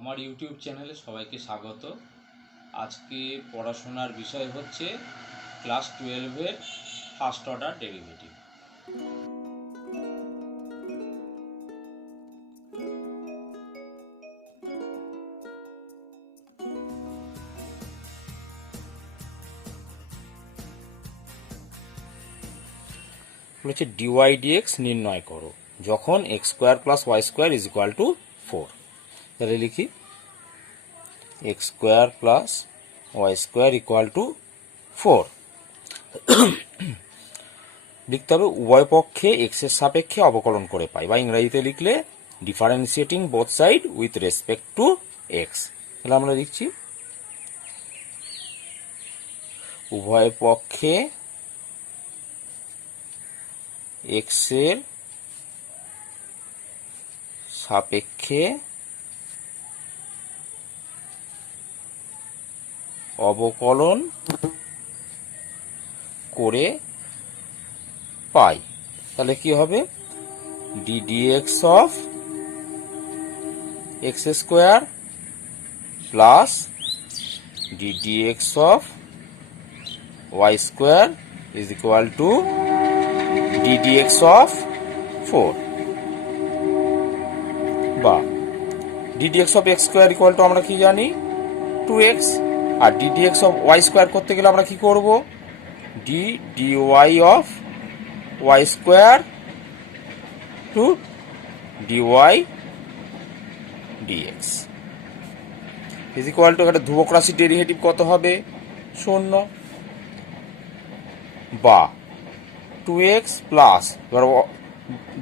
আমার ইউটিউব চ্যানেলে সবাইকে স্বাগত। আজকে পড়াশোনার বিষয় হচ্ছে ক্লাস 12-এর ফার্স্ট অর্ডার ডেরিভেটিভ। বলেছে ডিওয়াই ডিএক্স নির্ণয় করো যখন X square plus Y square is equal to 4। তাহলে লিখি X square plus Y square equal to 4। লিখতে হবে উভয় পক্ষে এক্স এর সাপেক্ষে অবকলন করে পাই, বা ইংরেজিতে লিখলে differentiating both side with respect to x. তাহলে আমরা লিখছি উভয় পক্ষে এক্স এর সাপেক্ষে অবকলন করে পাই। তাহলে কি হবে D dx of X square plus D dx of Y square is equal to D dx of 4, বা D dx of X square equal to আমরা কি জানি 2x, আর D dx of Y square করতে গেলে আমরা কি করব D dy of Y square to dy dx is equal to একটা ধ্রুবক রাশির ডেরিভেটিভ কত হবে 0, বা 2x প্লাস এবার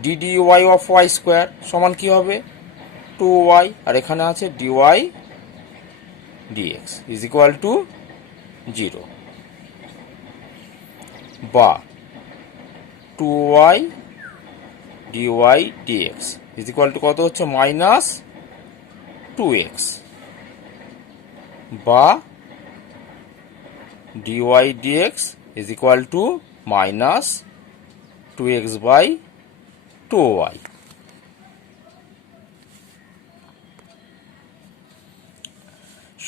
D dy of Y square সমান কি হবে 2y, আর এখানে আছে dy dx is equal to 0, বা 2y dy dx is equal to কত হচ্ছে মাইনাস 2x, বা dy dx is equal to minus 2x by 2y।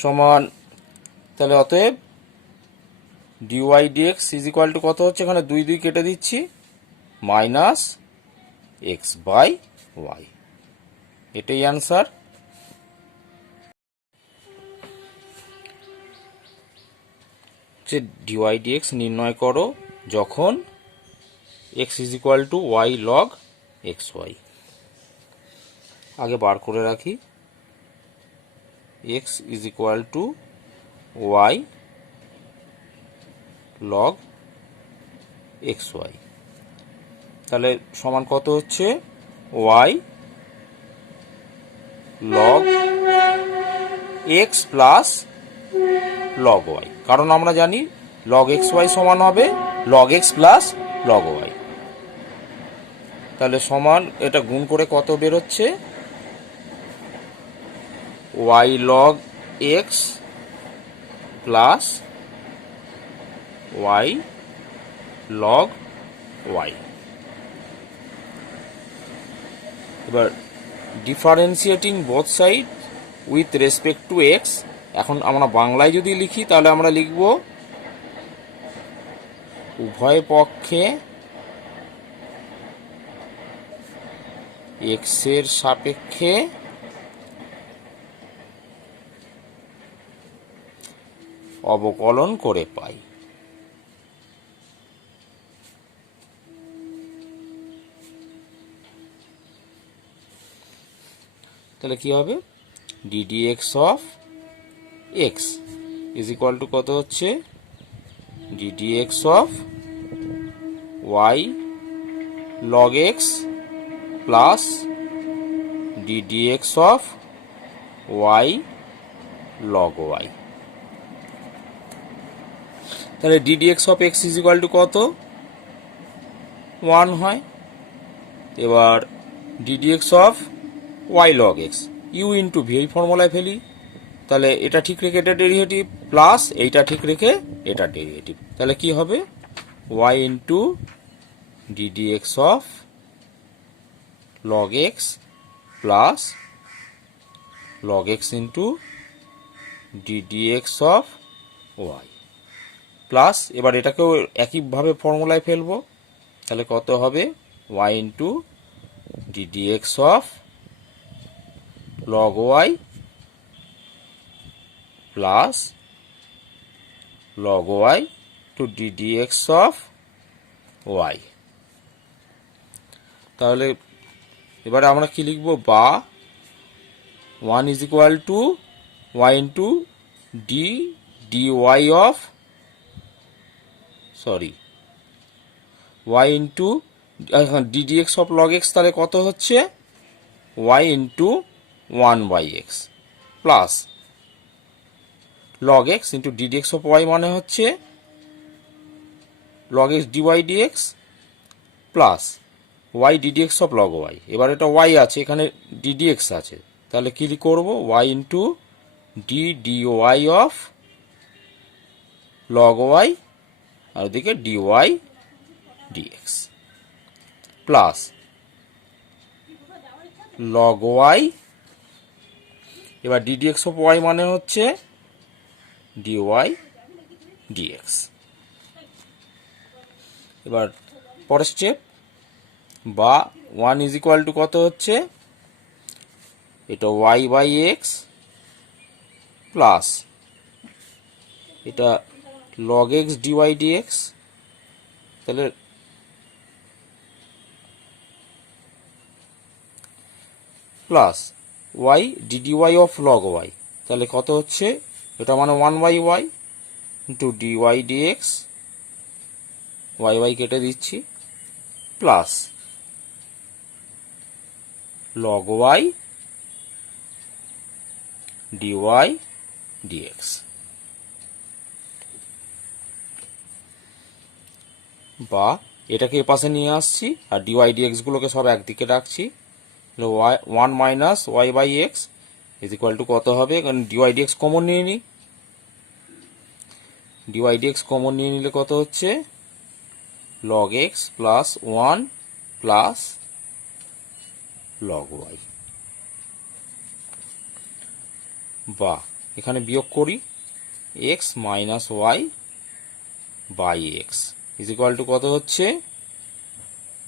সমান, তাহলে অতএব dy dx is equal to কত হচ্ছে, এখানে 2 2 কেটে দিচ্ছি, মাইনাস এক্স বাই ওয়াই। এটাই অ্যান্সার। যে ডিওয়াই ডিএক্স নির্ণয় করো যখন x is equal to y log x y. আগে বার করে রাখি x is equal to y log x y. তাহলে সমান কত হচ্ছে y log x plus log y, কারণ আমরা জানি লগ এক্স ওয়াই সমান হবে log x plus log y. তাহলে সমান এটা গুণ করে কত বেরোচ্ছে y log x plus y log y. এবার differentiating both side with respect to x, এখন আমরা বাংলায় যদি লিখি তাহলে আমরা লিখব উভয় পক্ষে এক্স এর সাপেক্ষে অবকলন করে পাই। তাহলে কি হবে D dx of x is equal to কত হচ্ছে d dx of y log x plus D dx of y log y. তাহলে d dx of x is equal to কত 1 হয়। এবার d dx of y log x u into v, এই ফর্মুলায় ফেলি, তাহলে এটা ঠিক রেখে এটা ডেরিভেটিভ প্লাস এইটা ঠিক রেখে এটা ডেরিভেটিভ, তাহলে কি হবে Y into D dx of log x plus log x into D D X of Y plus, এবার এটাকেও একইভাবে ফর্মুলায় ফেলবো, তাহলে কত হবে Y into D D X of log Y plus log y to ddx of y। তাহলে এবারে আমরা কি লিখব, বা 1 is equal to y into d dy of y into ddx of log x, তাহলে কত হচ্ছে y into 1 by x plus log x into ddx of y মানে হচ্ছে log x dy dx plus y ddx of log y। এবার এটা y আছে, এখানে ddx আছে, তাহলে কি করব y into d dy of log y আর ওদিকে dy dx plus log y, এবার ddx of y মানে হচ্ছে dy dx। এবার পরের স্টেপ, বা 1 ইজ ইকুয়াল টু কত হচ্ছে, এটা y বাই এক্স প্লাস এটা log x dy dx, তাহলে plus y dy of log y, তাহলে কত হচ্ছে, এটা মানে 1 by y into dy dx, y কেটে দিচ্ছি, plus log y dy dx। বা এটাকে এ পাশে নিয়ে আসছি আর dy dx গুলোকে সব একদিকে রাখছি, 1 minus y by x is equal to কত হবে, কারণ dy dx কমন নিয়ে নিই, dy dx কমন নিয়ে নিলে কত হচ্ছে log x plus 1 plus log y। বা এখানে বিয়োগ করি, x minus y by x is equal to কত হচ্ছে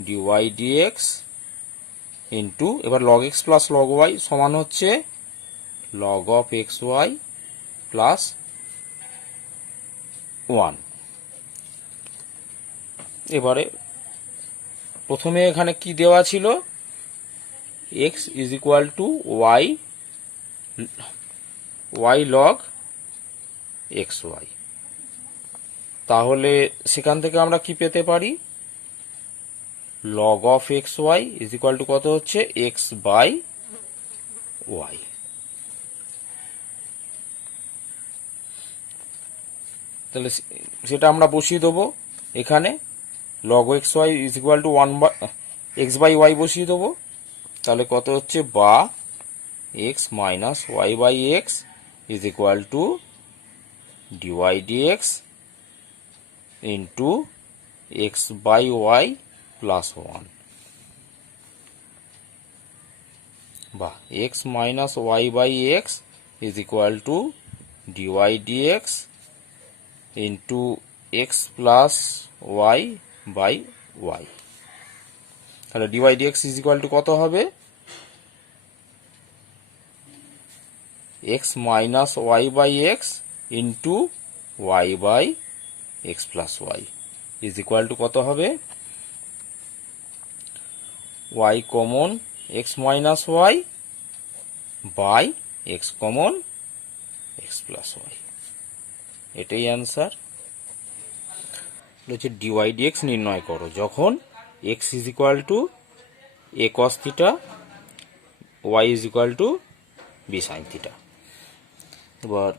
dy dx ইন্টু, এবার log x plus log y সমান হচ্ছে log of xy প্লাস 1। এবারে প্রথমে এখানে কি দেওয়া ছিল, x is equal two y log xy, তাহলে সেখান থেকে আমরা কি পেতে পারি, log of xy is equal to কত হচ্ছে x বাই y। তাহলে সেটা আমরা বসিয়ে দেবো এখানে, log xy is equal to 1 by x by y বসিয়ে দেবো, তাহলে কত হচ্ছে, বা x minus y by x is equal to dy dx into x by y plus 1, বা x minus y by x is equal to dy dx into x plus y by y। তাহলে dy dx is equal to কত হবে, x minus y by x into y by x plus Y is equal to কত হবে, y common x minus y by x common x plus y. এটাই answer. হচ্ছে dy dx নির্ণয় করো যখন x is equal to a cos theta, y is equal to b sin theta. এবার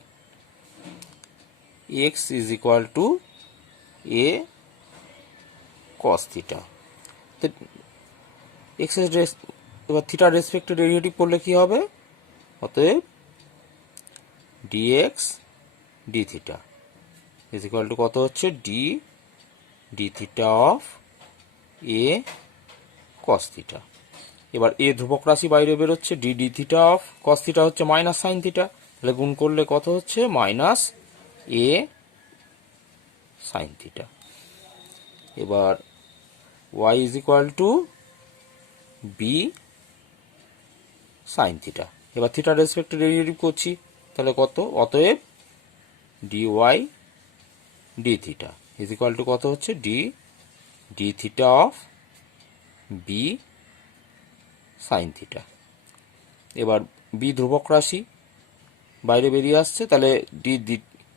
x is equal to a cos theta, x এর এবার থিটার রেসপেক্টে ডেরিভেটিভ করলে কি হবে, অতএব dx d theta is equal to কত হচ্ছে d theta of a cos theta. এবার এ ধ্রুবক রাশি বাইরে বেরোচ্ছে, d d theta of cos theta হচ্ছে মাইনাস সাইন থিটা, তাহলে গুণ করলে কত হচ্ছে মাইনাস এ সাইন থিটা। এবার y is equal to b sine theta. এবার থিটার রেসপেক্টে ডেরিভেটিভ করছি, তাহলে কত, অতএব d y d theta is equal to কত হচ্ছে d d theta of B sine theta. এবার বি ধ্রুবক রাশি বাইরে বেরিয়ে আসছে, তাহলে d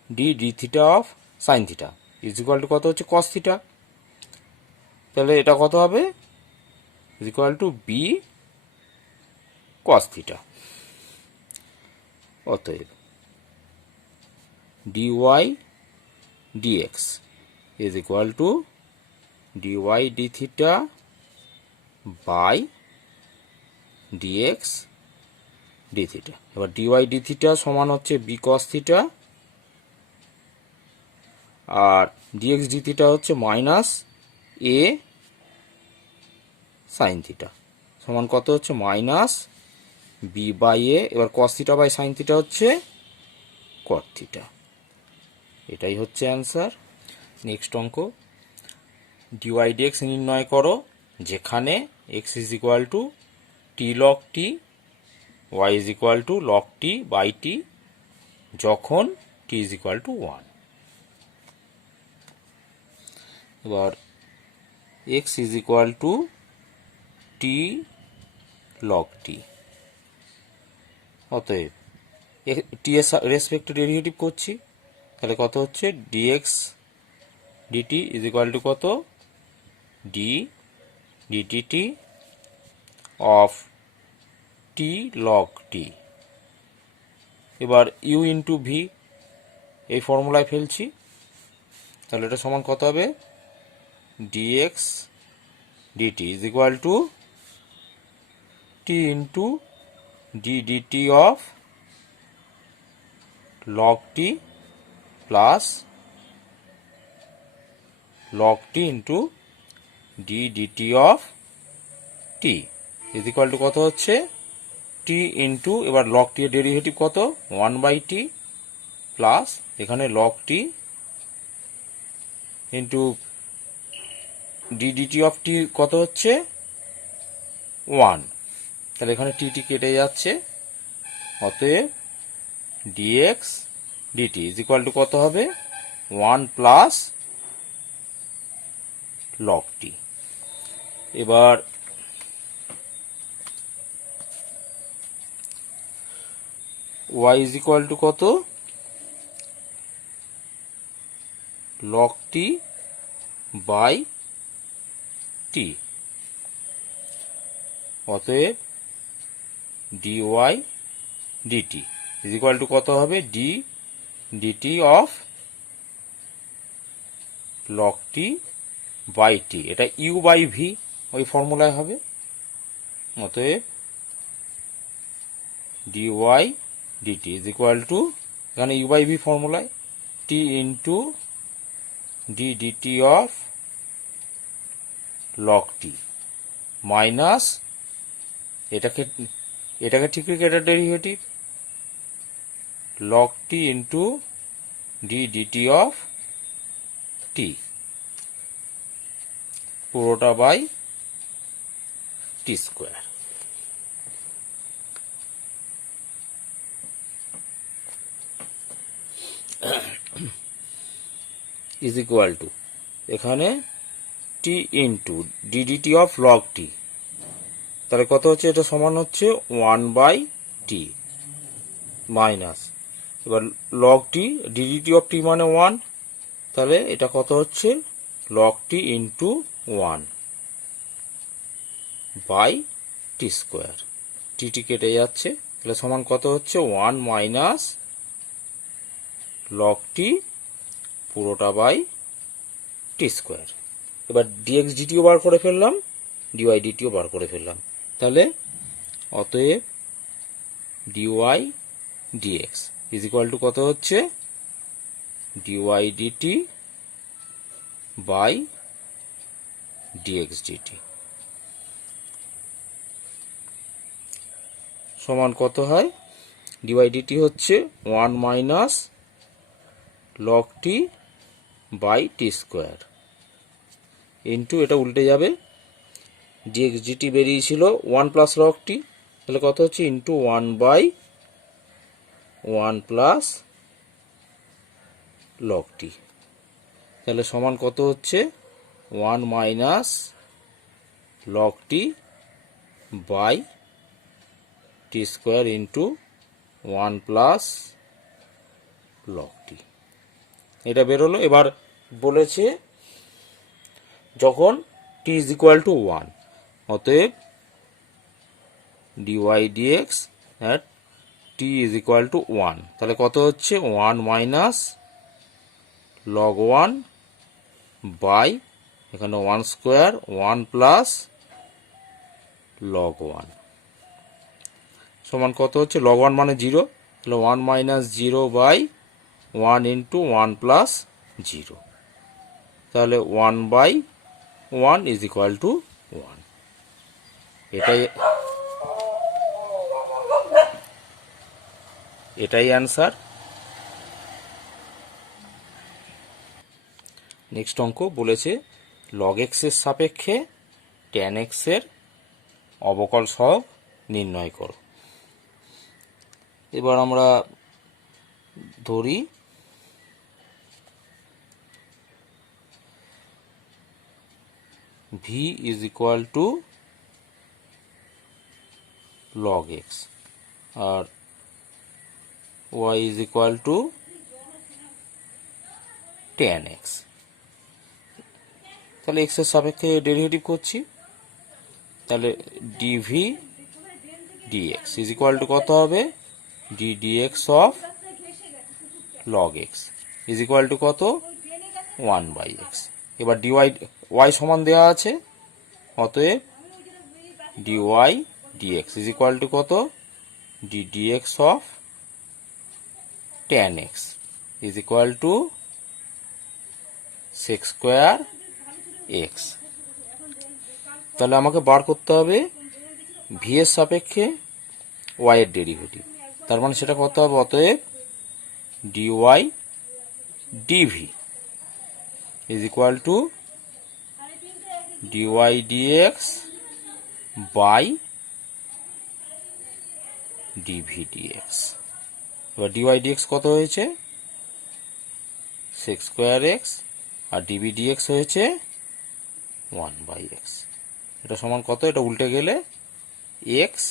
d d theta of sine theta is equal to কত হচ্ছে কস থিটা, তাহলে এটা কত হবে is equal to b cos theta. অতএব dy dx is equal to dy d theta by dx d theta। এবার dy d theta সমান হচ্ছে b cos theta আর dx d theta হচ্ছে মাইনাস a sin theta সমান কত হচ্ছে minus b by a। এবার cos theta by sin theta হচ্ছে cot theta। এটাই হচ্ছে অ্যান্সার। নেক্সট অঙ্ক, dy dx নির্ণয় করো যেখানে x is equal to t log t, y is equal to log t by t, যখন t ইজ ইকুয়াল টু 1। এবার x is equal to t log t, অতএব টি এর রেসপেক্টে ডেরিভেটিভ করছি, তাহলে কত হচ্ছে dx dt is equal to কত d ddt of t log t. এবার ইউ ইন্টু ভি এই ফর্মুলায় ফেলছি, তাহলে এটা সমান কত হবে dx dt is equal to T into d dt of log t plus log t into d dt of t is equal to কত হচ্ছে t ইন্টু, এবার log t এর ডেরিভেটিভ কত 1 বাই টি প্লাস এখানে log t into d dt of t কত হচ্ছে 1, তাহলে এখানে টি টি কেটে যাচ্ছে, অতএব dx dt is equal to কত হবে 1 প্লাস log t। এবার y ইজ ইকুয়াল টু কত log t বাই t, অতএব dy dt is equal to কত হবে d dt of log t by t, এটা u বাই ভি ওই ফর্মুলায় হবে, অতএব dy dt is equal to এখানে u বাই ভি ফর্মুলায় t into d dt of log t minus এটাকে ঠিক রেখে এটা derivative log t into d dt of t পুরোটা by t square. Is equal to এখানে t into d dt of log t, তাহলে কত হচ্ছে এটা সমান হচ্ছে 1 বাই টি মাইনাস, এবার log t d dt of t মানে 1, তাহলে এটা কত হচ্ছে log t into 1 by t square, t কেটে যাচ্ছে, তাহলে সমান কত হচ্ছে 1 মাইনাস log t পুরোটা বাই টি স্কোয়ার। এবার dx dtও বার করে ফেললাম, dy dtও বার করে ফেললাম, তাহলে অতএব dy dx is equal to কত হচ্ছে dy dt by dx dt। সমান কত হয়, ডিওয়াই ডিটি হচ্ছে 1 minus log t by t square into, এটা উল্টে যাবে, ডিএক্স ডিটি বেরিয়েছিল 1 প্লাস লগ টি, তাহলে কত হচ্ছে into 1 by 1 plus log t, তাহলে সমান কত হচ্ছে 1 minus log t by t square into 1 plus log t. এটা বেরোলো। এবার বলেছে যখন টি ইজ ইকুয়াল টু 1, অতএব dy dx at t is equal to 1, তাহলে কত হচ্ছে 1 মাইনাস লগ 1 বাই, এখানে 1 স্কোয়ার 1 প্লাস লগ 1 সমান কত হচ্ছে, লগ 1 মানে 0, তাহলে 1 মাইনাস 0 বাই 1 ইন্টু 1 প্লাস 0, তাহলে 1 বাই 1 ইজ ইকুয়াল টু 1। এটাই অ্যান্সার। নেক্সট অঙ্ক বলেছে লগ এক্স এর সাপেক্ষে ট্যান এক্স এর অবকল সহগ নির্ণয় করো। এবার আমরা ধরি v is equal to log x আর y is equal to tan x. তাহলে এক্স এর সাপেক্ষে ডেরিভেটিভ করছি, তাহলে dv dx is equal to কত হবে, D dx of log x is equal to কত, 1 বাই এক্স। এবার ডিওয়াই ওয়াই সমান দেওয়া আছে, অতএব dy dx is equal to কত, d dx of tan x is equal to sec square x. তাহলে আমাকে বার করতে হবে ভি এর সাপেক্ষে ওয়াই এর ডেরিভেটিভ, তার মানে সেটা কত হবে, অতএব dy dv is equal to dy dx by dv dx. এবার ডিওয়াই ডিএক্স কত হয়েছে, সেক স্কোয়ার এক্স, আর ডিভি ডিএক্স হয়েছে 1 বাই এক্স। এটা সমান কত, এটা উল্টে গেলে x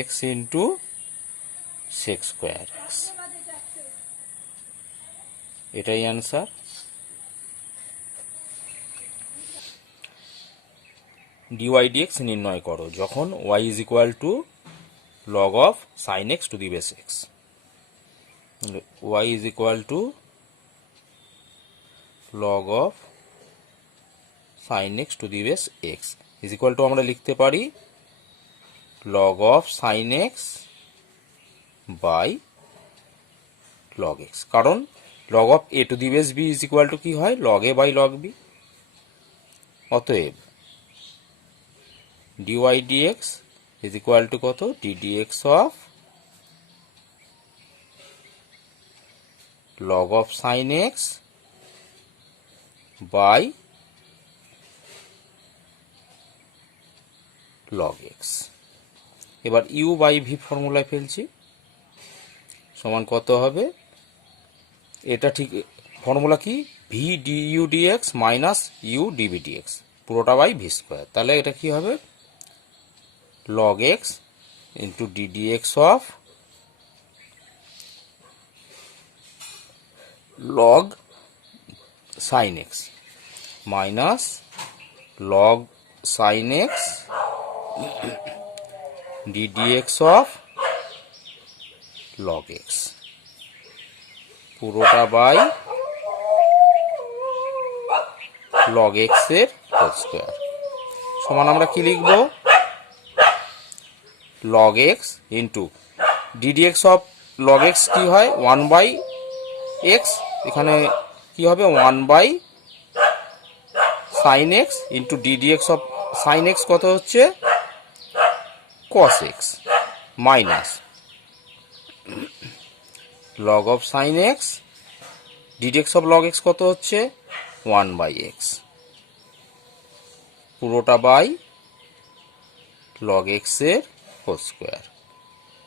x into sec square x, এটাই অ্যান্সার। ডিওয়াই ডিএক্স নির্ণয় করো যখন y is equal to log of sine x to the base x. Y is equal to log of sine x to the base x is equal to আমরা লিখতে পারি log of sine x by log x, কারণ log of a to the base b is equal to কি হয়, log a by log b. অতএব dy dx is equal to কত, d dx of log of sine x by log x. এবার u by v ফর্মুলায় ফেলছি, সমান কত হবে, এটা ঠিক ফর্মুলা কি, v d u dx minus u dv dx পুরোটা বাই ভি স্কোয়ার, তাহলে এটা কি হবে, log x into D dx of log sine x minus log sine x d dx of log x পুরোটা বাই লগ এক্স এর whole square. সমান আমরা কি লিখব, log x into D dx of log x কি হয়, 1 by x, এখানে কি হবে 1 by sine x into D dx of sine x কত হচ্ছে cos x minus log of sine x d dx of log x কত হচ্ছে 1/x পুরোটা বাই লগ এক্স এর হোল স্কোয়ার।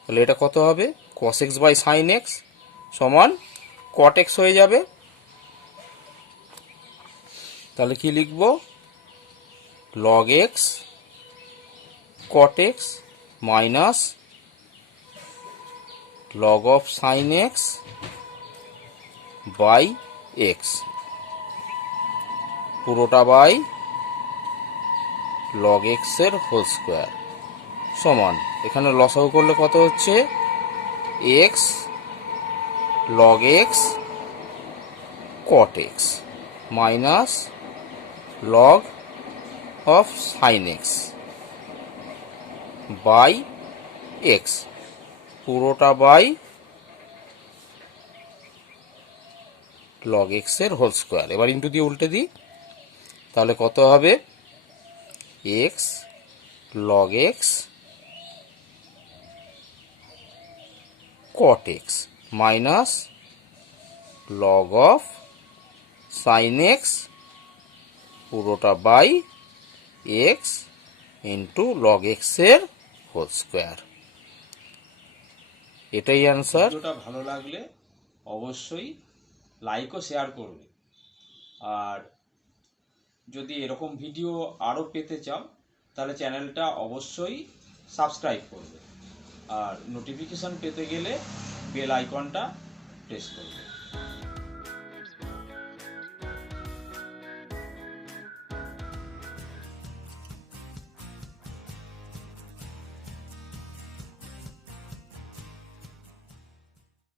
তাহলে এটা কত হবে cos x by sine x সমান কট এক্স হয়ে যাবে। তাহলে কি লিখব log x cot x minus log of sine x by x পুরোটা বাই লগ এক্স এর হোল স্কোয়ার সমান এখানে লসাগু করলে কত হচ্ছে x log x cot x minus log of sine x by x পুরোটা বাই লগ এক্স এর হোল স্কোয়ার। এবার ইন্টু দিয়ে উল্টে দিই তাহলে কত হবে x log x cot x minus log of sine x পুরোটা by x into log x এর হোল স্কোয়ার। এটাই অ্যান্সার। ভিডিওটা ভালো লাগলে অবশ্যই লাইক ও শেয়ার করবে, আর যদি এরকম ভিডিও আরও পেতে চাও তাহলে চ্যানেলটা অবশ্যই সাবস্ক্রাইব করবে, আর নোটিফিকেশন পেতে গেলে বেল আইকনটা প্রেস করবে।